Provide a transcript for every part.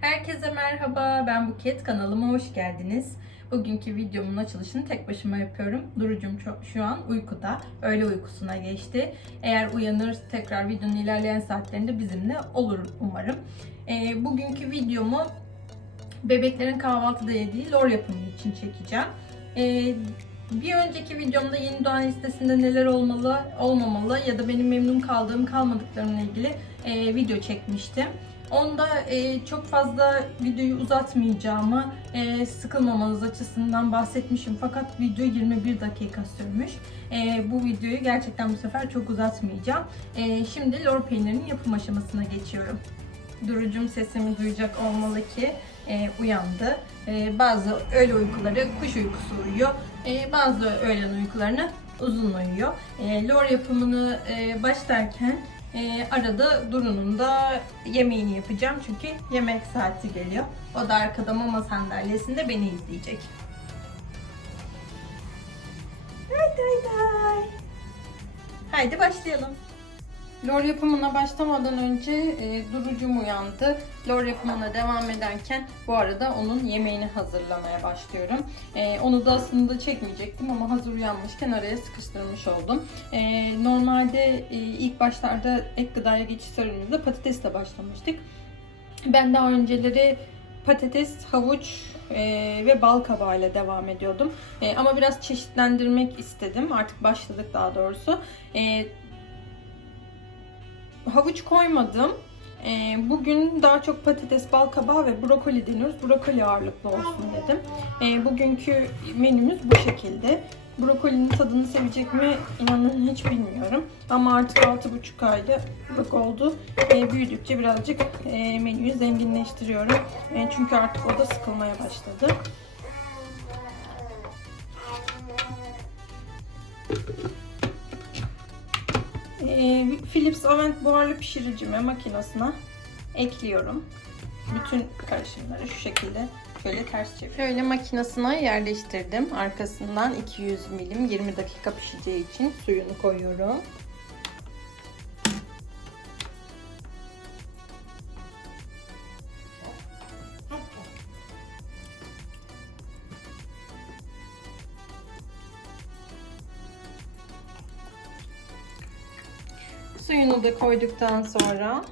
Herkese merhaba, ben Buket. Kanalıma hoş geldiniz. Bugünkü videomun açılışını tek başıma yapıyorum. Durucum şu an uykuda. Öğle uykusuna geçti. Eğer uyanır tekrar videonun ilerleyen saatlerinde bizimle olur umarım. Ee, bugünkü videomu bebeklerin kahvaltıda yediği lor yapımı için çekeceğim. Ee, bir önceki videomda yeni doğan listesinde neler olmalı, olmamalı ya da benim memnun kaldığım, kalmadıklarımla ilgili e, video çekmiştim. Onda e, çok fazla videoyu uzatmayacağımı, e, sıkılmamanız açısından bahsetmişim. Fakat video 21 dakika sürmüş. E, bu videoyu gerçekten bu sefer çok uzatmayacağım. E, şimdi lor peynirinin yapım aşamasına geçiyorum. Durucum sesimi duyacak olmalı ki e, uyandı. E, bazı öğle uykuları kuş uykusu uyuyor. E, bazı öğlen uykularını uzun uyuyor. E, lor yapımını e, başlarken e, arada Duru'nun da yemeğini yapacağım çünkü yemek saati geliyor. O da arkada mama sandalyesinde beni izleyecek. Haydi haydi hay. Haydi başlayalım. Lor yapımına başlamadan önce e, Duru'cum uyandı. Lor yapımına devam ederken bu arada onun yemeğini hazırlamaya başlıyorum. E, onu da aslında çekmeyecektim ama hazır uyanmışken araya sıkıştırmış oldum. E, normalde e, ilk başlarda ek gıdaya geçiş serüvenimizde patatesle başlamıştık. Ben daha önceleri patates, havuç e, ve bal kabağıyla devam ediyordum. E, ama biraz çeşitlendirmek istedim. Artık başladık daha doğrusu. E, havuç koymadım. Ee, bugün daha çok patates, bal kabağı ve brokoli deniyoruz. Brokoli ağırlıklı olsun dedim. Ee, bugünkü menümüz bu şekilde. Brokolinin tadını sevecek mi inanın hiç bilmiyorum. Ama artık 6,5 aylık oldu. Ee, büyüdükçe birazcık e, menüyü zenginleştiriyorum. E, çünkü artık o da sıkılmaya başladı. Ee, Philips Avent buharlı pişiricimi makinesine ekliyorum. Bütün karışımları şu şekilde şöyle ters çevir. Şöyle makinesine yerleştirdim. Arkasından 200 milim 20 dakika pişeceği için suyunu koyuyorum. Da koyduktan sonra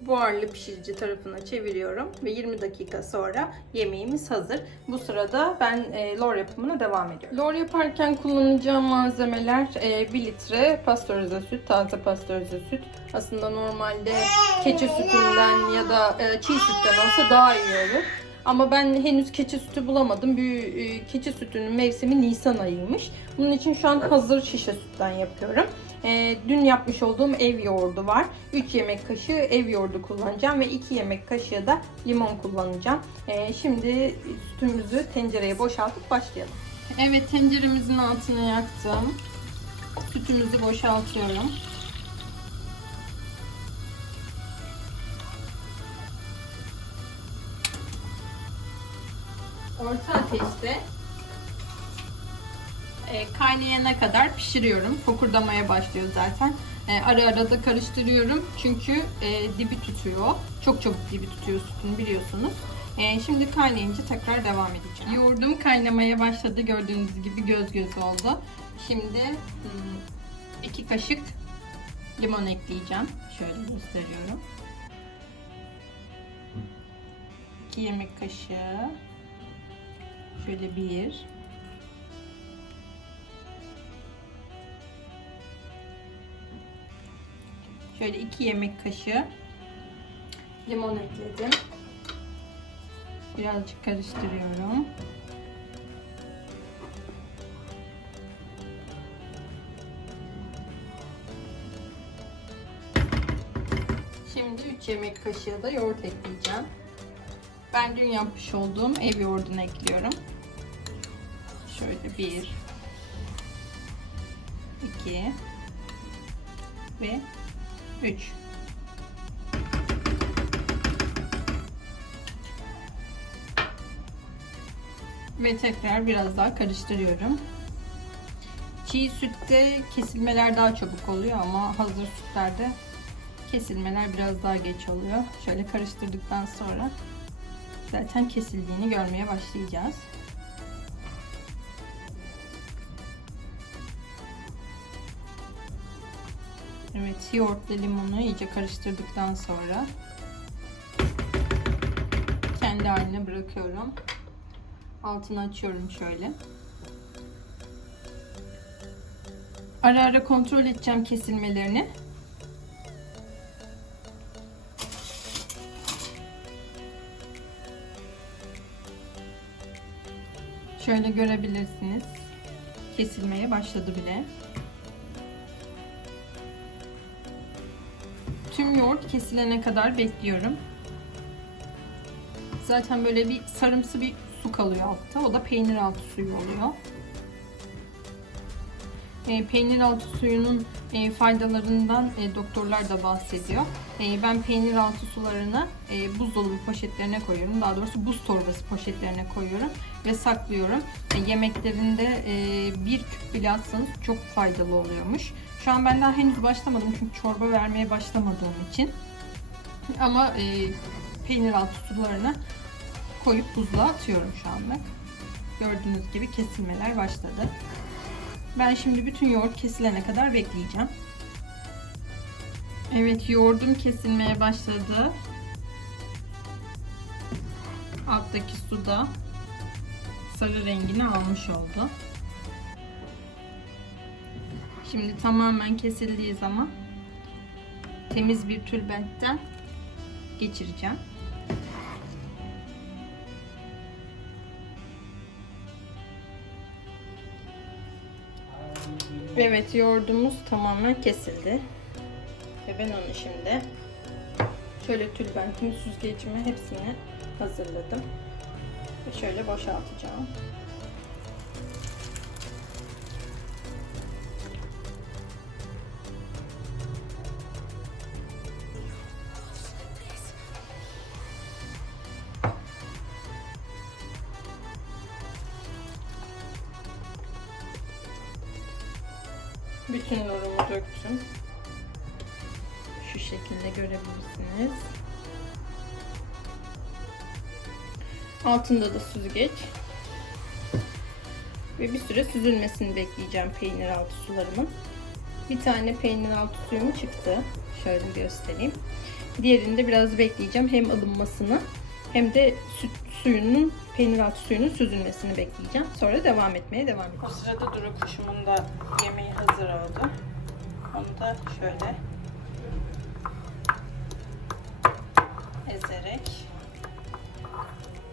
buharlı pişirici tarafına çeviriyorum ve 20 dakika sonra yemeğimiz hazır. Bu sırada ben e, lor yapımına devam ediyorum. Lor yaparken kullanacağım malzemeler e, 1 litre pastörize süt, taze pastörize süt. Aslında normalde keçi sütünden ya da e, çiğ sütten olsa daha iyi olur. Ama ben henüz keçi sütü bulamadım. Bir e, keçi sütünün mevsimi Nisan ayıymış. Bunun için şu an hazır şişe sütten yapıyorum. E, dün yapmış olduğum ev yoğurdu var. 3 yemek kaşığı ev yoğurdu kullanacağım ve 2 yemek kaşığı da limon kullanacağım. E, şimdi sütümüzü tencereye boşaltıp başlayalım. Evet tenceremizin altını yaktım. Sütümüzü boşaltıyorum. Orta ateşte e, kaynayana kadar pişiriyorum. Fokurdamaya başlıyor zaten. E, ara ara da karıştırıyorum çünkü e, dibi tutuyor. Çok çabuk dibi tutuyor sütün biliyorsunuz. Şimdi kaynayınca tekrar devam edeceğim. Yoğurdum kaynamaya başladı. Gördüğünüz gibi göz göz oldu. Şimdi hmm, iki kaşık limon ekleyeceğim. Şöyle gösteriyorum. 2 yemek kaşığı. Şöyle bir. Şöyle 2 yemek kaşığı limon ekledim. Birazcık karıştırıyorum. Şimdi 3 yemek kaşığı da yoğurt ekleyeceğim. Ben dün yapmış olduğum ev yoğurdunu ekliyorum. Şöyle 1 2 ve 3 Ve tekrar biraz daha karıştırıyorum. Çiğ sütte kesilmeler daha çabuk oluyor ama hazır sütlerde kesilmeler biraz daha geç oluyor. Şöyle karıştırdıktan sonra zaten kesildiğini görmeye başlayacağız. Evet, yoğurtla limonu iyice karıştırdıktan sonra kendi haline bırakıyorum. Altını açıyorum şöyle. Ara ara kontrol edeceğim kesilmelerini. Şöyle görebilirsiniz. Kesilmeye başladı bile. Tüm yoğurt kesilene kadar bekliyorum. Zaten böyle bir sarımsı bir su kalıyor altta. O da peynir altı suyu oluyor. E, peynir altı suyunun e, faydalarından e, doktorlar da bahsediyor. E, ben peynir altı sularını e, buzdolabı poşetlerine koyuyorum. Daha doğrusu buz torbası poşetlerine koyuyorum ve saklıyorum. E, yemeklerinde e, bir küp bile atsanız çok faydalı oluyormuş. Şu an ben daha henüz başlamadım çünkü çorba vermeye başlamadığım için. Ama e, peynir altı sularını koyup buzluğa atıyorum şu anlık. Gördüğünüz gibi kesilmeler başladı. Ben şimdi bütün yoğurt kesilene kadar bekleyeceğim. Evet yoğurdum kesilmeye başladı. Alttaki su da sarı rengini almış oldu. Şimdi tamamen kesildiği zaman temiz bir tülbentten geçireceğim. Evet yoğurdumuz tamamen kesildi. Ve ben onu şimdi şöyle tülbentimi, süzgecimi hepsini hazırladım. Ve şöyle boşaltacağım. Bütün yorumu döktüm. Şu şekilde görebilirsiniz. Altında da süzgeç. Ve bir süre süzülmesini bekleyeceğim peynir altı sularımın. Bir tane peynir altı suyum çıktı. Şöyle göstereyim. Diğerini de biraz bekleyeceğim. Hem alınmasını hem de süt suyunun, peynir altı suyunun süzülmesini bekleyeceğim. Sonra devam etmeye devam edeceğim. O sırada Duru kuşumun da yemeği hazır oldu. Onu da şöyle ezerek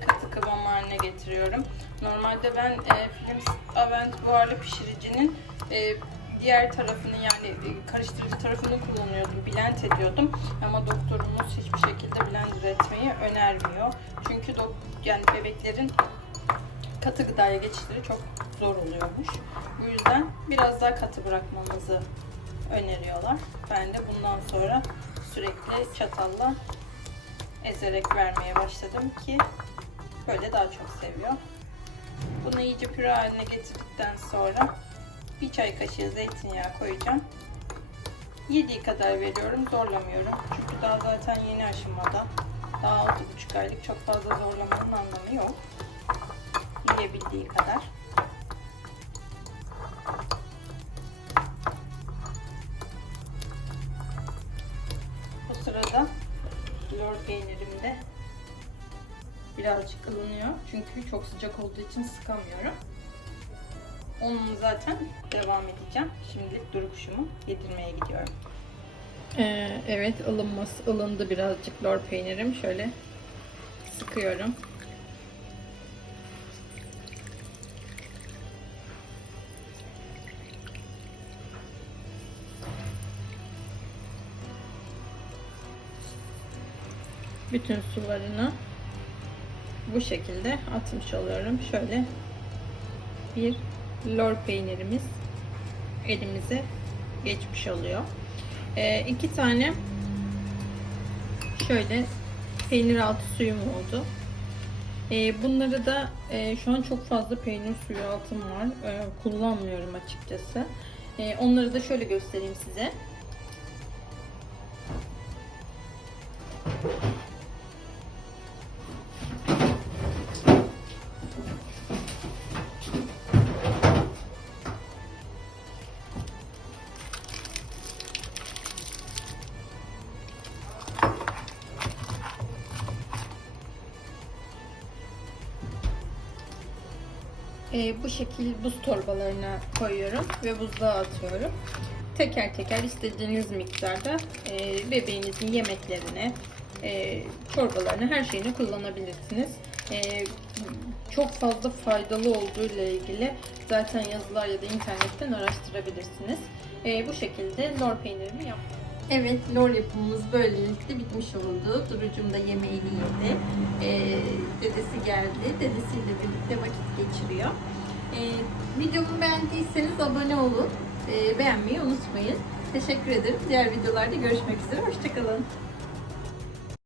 katı kıvam haline getiriyorum. Normalde ben e, film Avent buharlı pişiricinin e, diğer tarafını yani e, karıştırıcı tarafını kullanıyordum, blend ediyordum. Ama doktorumuz hiçbir şekilde blend önermiyor. Çünkü dok yani bebeklerin katı gıdaya geçişleri çok zor oluyormuş. Bu yüzden biraz daha katı bırakmamızı öneriyorlar. Ben de bundan sonra sürekli çatalla ezerek vermeye başladım ki böyle daha çok seviyor. Bunu iyice püre haline getirdikten sonra bir çay kaşığı zeytinyağı koyacağım. Yediği kadar veriyorum, zorlamıyorum. Çünkü daha zaten yeni aşamada. Daha 6,5 aylık çok fazla zorlamanın anlamı yok. Yiyebildiği kadar. Bu sırada lor peynirim de birazcık ılınıyor. Çünkü çok sıcak olduğu için sıkamıyorum. Onun zaten devam edeceğim. Şimdilik duru yedirmeye gidiyorum. Ee, evet ılınması ılındı birazcık lor peynirim. Şöyle sıkıyorum. Bütün sularını bu şekilde atmış oluyorum. Şöyle bir lor peynirimiz elimize geçmiş oluyor. Ee, iki tane şöyle peynir altı suyum oldu. Ee, bunları da e, şu an çok fazla peynir suyu altım var. Ee, kullanmıyorum açıkçası. Onları da şöyle göstereyim size. Ee, bu şekil buz torbalarına koyuyorum ve buzluğa atıyorum. Teker teker istediğiniz miktarda e, bebeğinizin yemeklerine, e, çorbalarını, her şeyini kullanabilirsiniz. E, çok fazla faydalı olduğu ile ilgili zaten yazılar ya da internetten araştırabilirsiniz. E, bu şekilde lor peynirimi yaptım. Evet, lor yapımımız böylelikle bitmiş oldu. Durucum da yemeğini yedi. E, dedesi geldi. Dedesiyle birlikte vakit geçiriyor. E, videomu beğendiyseniz abone olun. E, beğenmeyi unutmayın. Teşekkür ederim. Diğer videolarda görüşmek üzere. Hoşçakalın.